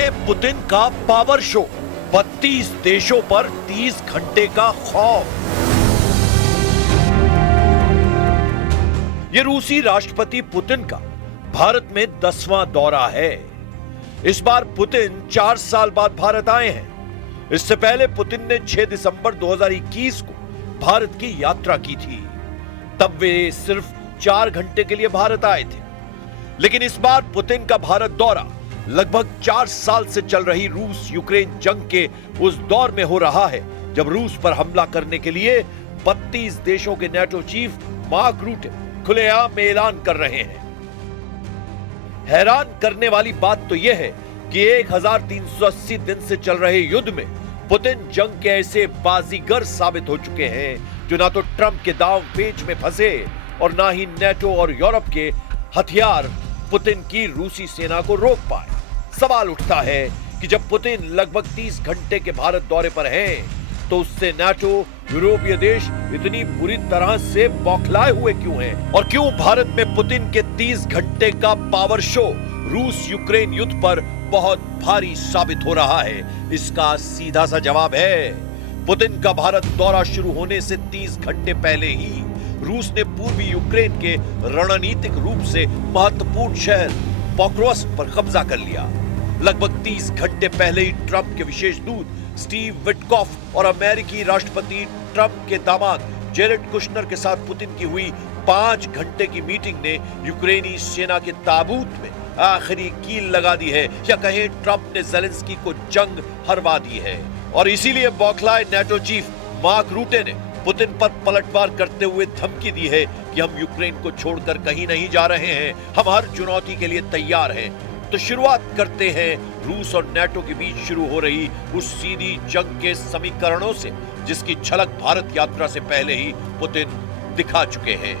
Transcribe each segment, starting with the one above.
देखें पुतिन का power show. 32 देशों पर 30 घंटे का खौफ। ये रूसी राष्ट्रपति पुतिन का भारत में 10वां दौरा है। इस बार पुतिन 4 साल बाद भारत आए हैं। इससे पहले पुतिन ने 6 दिसंबर 2021 को भारत की यात्रा की थी। तब वे सिर्फ 4 घंटे के लिए भारत आए थे। लेकिन इस बार पुतिन का भारत दौरा लगभग 4 साल से चल रही रूस यूक्रेन जंग के उस दौर में हो रहा है जब रूस पर हमला करने के लिए 32 देशों के नेटो चीफ मार्क रूटे खुलेआम में ऐलान कर रहे हैं। हैरान करने वाली बात तो यह है कि 1380 दिन से चल रहे युद्ध में पुतिन जंग के ऐसे बाजीगर साबित हो चुके हैं जो ना तो ट्रंप के दांव पेच में फंसे और ना ही नेटो और यूरोप के हथियार पुतिन की रूसी सेना को रोक पाए। सवाल उठता है कि जब पुतिन लगभग 30 घंटे के भारत दौरे पर हैं, तो उससे नाटो यूरोपीय देश इतनी बुरी तरह से बौखलाए हुए क्यों हैं? और क्यों भारत में पुतिन के 30 घंटे का पावर शो रूस यूक्रेन युद्ध पर बहुत भारी साबित हो रहा है? इसका सीधा सा जवाब है, पुतिन का भारत दौरा शुरू होने से 30 घंटे पहले ही रूस ने पूर्वी यूक्रेन के रणनीतिक रूप से महत्वपूर्ण शहर पोक्रोव्स्क पर कब्जा कर लिया। लगभग 30 घंटे पहले ही ट्रंप के विशेष दूत स्टीव विटकॉफ और अमेरिकी राष्ट्रपति ट्रंप के दामाद जेरेड कुशनर के साथ पुतिन की हुई 5 घंटे की मीटिंग ने यूक्रेनी सेना के ताबूत में आखिरी कील लगा दी है, या कहें ट्रंप ने ज़ेलेंस्की को जंग हरवा दी है। और इसीलिए बौखलाए नेटो चीफ मार्क रूटे ने पुतिन पर पलटवार करते हुए धमकी दी है कि हम यूक्रेन को छोड़कर कहीं नहीं जा रहे हैं, हम हर चुनौती के लिए तैयार हैं। तो शुरुआत करते हैं रूस और नेटो के बीच शुरू हो रही उस सीधी जंग के समीकरणों से, जिसकी झलक भारत यात्रा से पहले ही पुतिन दिखा चुके हैं।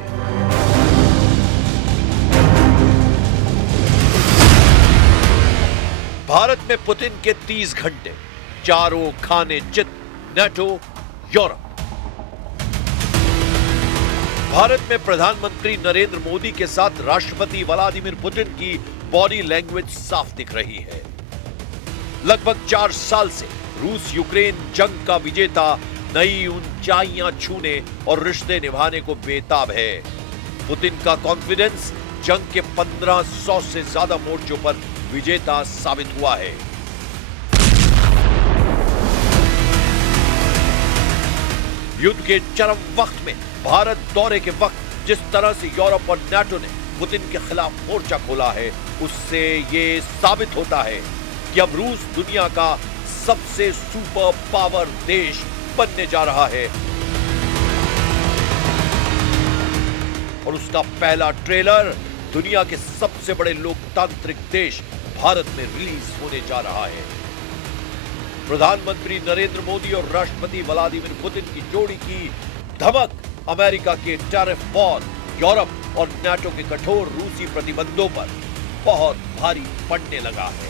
भारत में पुतिन के 30 घंटे, चारों खाने चित, नेटो, यूरोप। भारत में प्रधानमंत्री नरेंद्र मोदी के साथ राष्ट्रपति व्लादिमीर पुतिन की बॉडी लैंग्वेज साफ दिख रही है। लगभग 4 साल से रूस यूक्रेन जंग का विजेता नई ऊंचाइयां छूने और रिश्ते निभाने को बेताब है। पुतिन का कॉन्फिडेंस जंग के 1500 से ज्यादा मोर्चों पर विजेता साबित हुआ है। युद्ध के चरम वक्त में भारत दौरे के वक्त जिस तरह से यूरोप और नेटो ने पुतिन के खिलाफ मोर्चा खोला है, उससे ये साबित होता है कि अब रूस दुनिया का सबसे सुपर पावर देश बनने जा रहा है। और उसका पहला ट्रेलर दुनिया के सबसे बड़े लोकतांत्रिक देश भारत में रिलीज होने जा रहा है। प्रधानमंत्री नरेंद्र मोदी और राष्ट्रपति व्लादिमीर पुतिन की जोड़ी की धमक अमेरिका के टैरिफ वॉर, यूरोप और नाटो के कठोर रूसी प्रतिबंधों पर बहुत भारी पड़ने लगा है।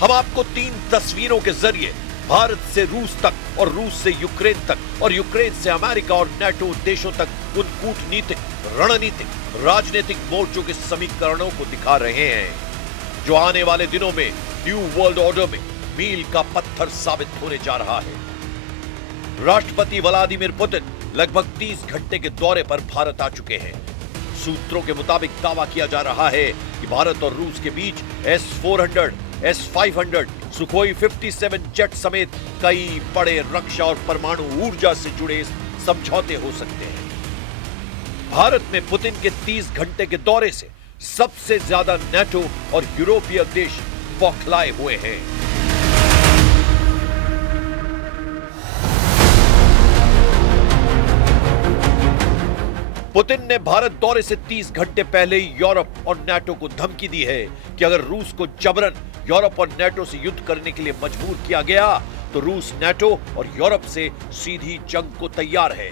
हम आपको 3 तस्वीरों के जरिए भारत से रूस तक और रूस से यूक्रेन तक और यूक्रेन से अमेरिका और नाटो देशों तक उन कूटनीतिक, रणनीतिक, राजनीतिक मोर्चों के समीकरणों को दिखा रहे हैं जो आने वाले दिनों में न्यू वर्ल्ड ऑर्डर में मील का पत्थर साबित होने जा रहा है। राष्ट्रपति व्लादिमीर पुतिन लगभग 30 घंटे के दौरे पर भारत आ चुके हैं। सूत्रों के मुताबिक दावा किया जा रहा है कि भारत और रूस के बीच S-400, S-500, सुखोई 57 जेट समेत कई बड़े रक्षा और परमाणु ऊर्जा से जुड़े समझौते हो सकते हैं। भारत में पुतिन के 30 घंटे के दौरे से सबसे ज्यादा नेटो और यूरोपीय देश बौखलाए हुए हैं। पुतिन ने भारत दौरे से 30 घंटे पहले ही यूरोप और नाटो को धमकी दी है कि अगर रूस को जबरन यूरोप और नाटो से युद्ध करने के लिए मजबूर किया गया तो रूस नाटो और यूरोप से सीधी जंग को तैयार है।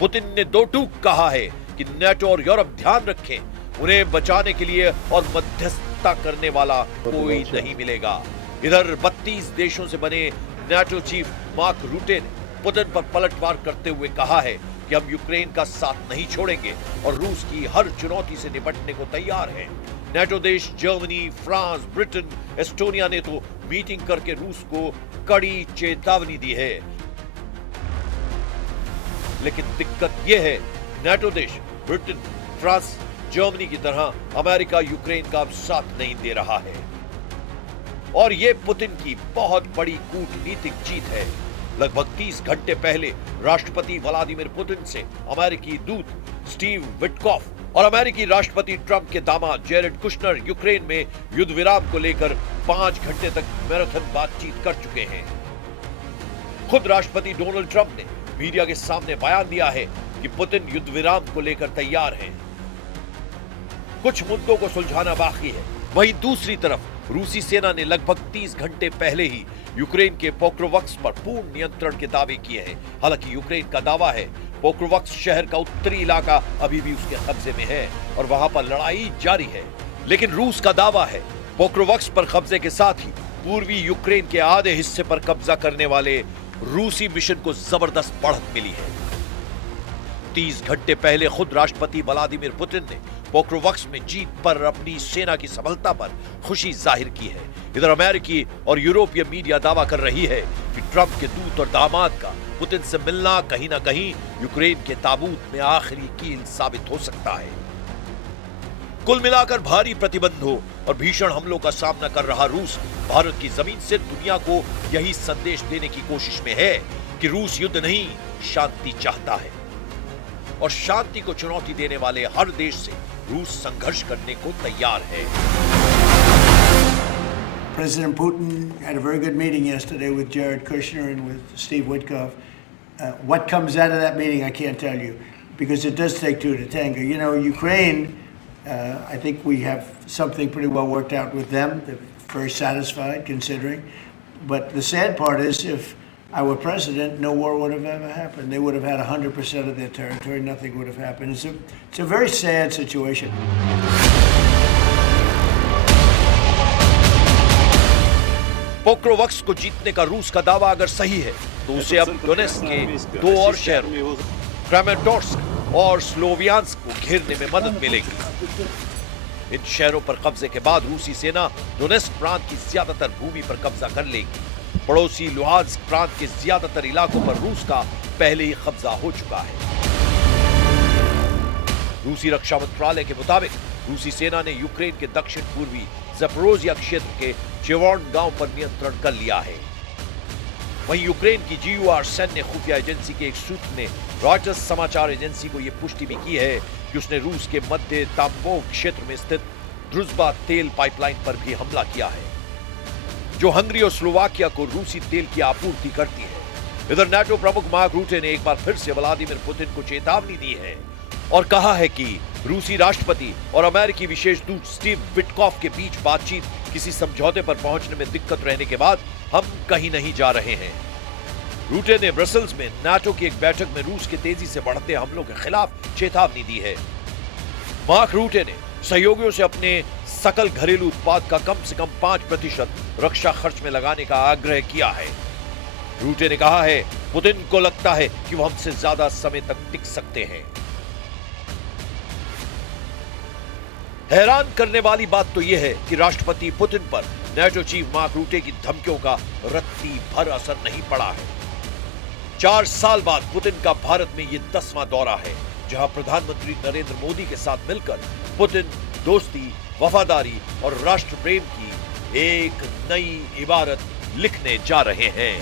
पुतिन ने 2 टूक कहा है कि नाटो और यूरोप ध्यान रखें, उन्हें बचाने के लिए और मध्यस्थता करने वाला कोई नहीं मिलेगा। इधर 32 देशों से बने नाटो चीफ मार्क रूटे ने पुतिन पर पलटवार करते हुए कहा है कि कि हम यूक्रेन का साथ नहीं छोड़ेंगे और रूस की हर चुनौती से निपटने को तैयार हैं। नेटो देश जर्मनी, फ्रांस, ब्रिटेन, एस्टोनिया ने तो मीटिंग करके रूस को कड़ी चेतावनी दी है। लेकिन दिक्कत यह है, नेटो देश ब्रिटेन, फ्रांस, जर्मनी की तरह अमेरिका यूक्रेन का साथ नहीं दे रहा है और यह पुतिन की बहुत बड़ी कूटनीतिक जीत है। लगभग 30 घंटे पहले राष्ट्रपति व्लादिमीर पुतिन से अमेरिकी दूत स्टीव विटकॉफ और अमेरिकी राष्ट्रपति ट्रंप के दामाद जेरेड कुशनर यूक्रेन में युद्ध विराम को लेकर 5 घंटे तक मैराथन बातचीत कर चुके हैं। खुद राष्ट्रपति डोनाल्ड ट्रंप ने मीडिया के सामने बयान दिया है कि पुतिन युद्ध विराम को लेकर तैयार हैं। कुछ मुद्दों को सुलझाना बाकी है। वहीं दूसरी तरफ रूसी सेना ने लगभग 30 घंटे पहले ही यूक्रेन के पोक्रोवस्क पर पूर्ण नियंत्रण के दावे किए हैं। हालांकि यूक्रेन का दावा है पोक्रोवस्क शहर का उत्तरी इलाका अभी भी उसके कब्जे में है और वहां पर लड़ाई जारी है। लेकिन रूस का दावा है पोक्रोवस्क पर कब्जे के साथ ही पूर्वी यूक्रेन के आधे हिस्से पर कब्जा करने वाले रूसी मिशन को जबरदस्त बढ़त मिली है। 30 घंटे पहले खुद राष्ट्रपति व्लादिमीर पुतिन ने पोक्रोवस्क में जीत पर अपनी सेना की सफलता पर खुशी जाहिर की है। इधर अमेरिकी और यूरोपीय मीडिया दावा कर रही है कि ट्रंप के दूत और दामाद का पुतिन से मिलना कहीं ना कहीं यूक्रेन के ताबूत में आखिरी कील साबित हो सकता है। कुल मिलाकर भारी प्रतिबंधों और भीषण हमलों का सामना कर रहा रूस भारत की जमीन से दुनिया को यही संदेश देने की कोशिश में है कि रूस युद्ध नहीं, शांति चाहता है और शांति को चुनौती देने वाले हर देश से रूस संघर्ष करने को तैयार है। President Putin had a very good meeting yesterday with Jared Kushner and with Steve Witkoff. What comes out of that meeting, I can't tell you, because it does take two to tango. You know, Ukraine, I think we have something pretty well worked out with them. They're very satisfied, considering. But the sad part is, if I were president, no war would have ever happened. They would have had 100% of their territory. Nothing would have happened. It's a very sad situation. Pokrovsk को जीतने का रूस का दावा अगर सही है तो उसे अब डोनेत्स्क के 2 और शहरों क्रामाटोर्स्क और स्लोवियांस्क को घेरने में मदद मिलेगी। इन शहरों पर कब्जे के बाद रूसी सेना डोनेत्स्क प्रांत की ज्यादातर भूमि पर कब्जा कर लेगी। पड़ोसी लुहांस्क प्रांत के ज्यादातर इलाकों पर रूस का पहले ही कब्जा हो चुका है। रूसी रक्षा मंत्रालय के मुताबिक रूसी सेना ने यूक्रेन के दक्षिण पूर्वी ज़पोरोजिया क्षेत्र के चेवोर्न गांव पर नियंत्रण कर लिया है। वहीं यूक्रेन की GUR सैन्य खुफिया एजेंसी के एक सूत्र ने रॉयटर्स समाचार एजेंसी को यह पुष्टि भी की है कि उसने रूस के मध्य ताम्बोव क्षेत्र में स्थित ड्रुजबा तेल पाइपलाइन पर भी हमला किया है, जो हंगरी और स्लोवाकिया को रूसी तेल की आपूर्ति करती है। इधर नाटो प्रमुख मार्क रूटे ने एक बार फिर से व्लादिमीर पुतिन को चेतावनी दी है और कहा है कि रूसी राष्ट्रपति और अमेरिकी विशेष दूत स्टीव विटकॉफ के बीच बातचीत किसी समझौते पर पहुंचने में दिक्कत रहने के बाद हम कहीं नहीं जा रहे हैं। रूटे ने ब्रसेल्स में नाटो की एक बैठक में रूस के तेजी से बढ़ते हमलों के खिलाफ चेतावनी दी है। मार्क रूटे ने सहयोगियों से अपने सकल घरेलू उत्पाद का कम से कम 5% रक्षा खर्च में लगाने का आग्रह किया है। रूटे ने कहा है पुतिन को लगता है कि वो हमसे ज्यादा समय तक टिक सकते हैं। हैरान करने वाली बात तो यह है कि राष्ट्रपति पुतिन पर नेटो चीफ मार्क रूटे की धमकियों का रत्ती भर असर नहीं पड़ा है। 4 साल बाद पुतिन का भारत में यह 10वां दौरा है, जहां प्रधानमंत्री नरेंद्र मोदी के साथ मिलकर पुतिन दोस्ती, वफादारी और राष्ट्र प्रेम की एक नई इबारत लिखने जा रहे हैं।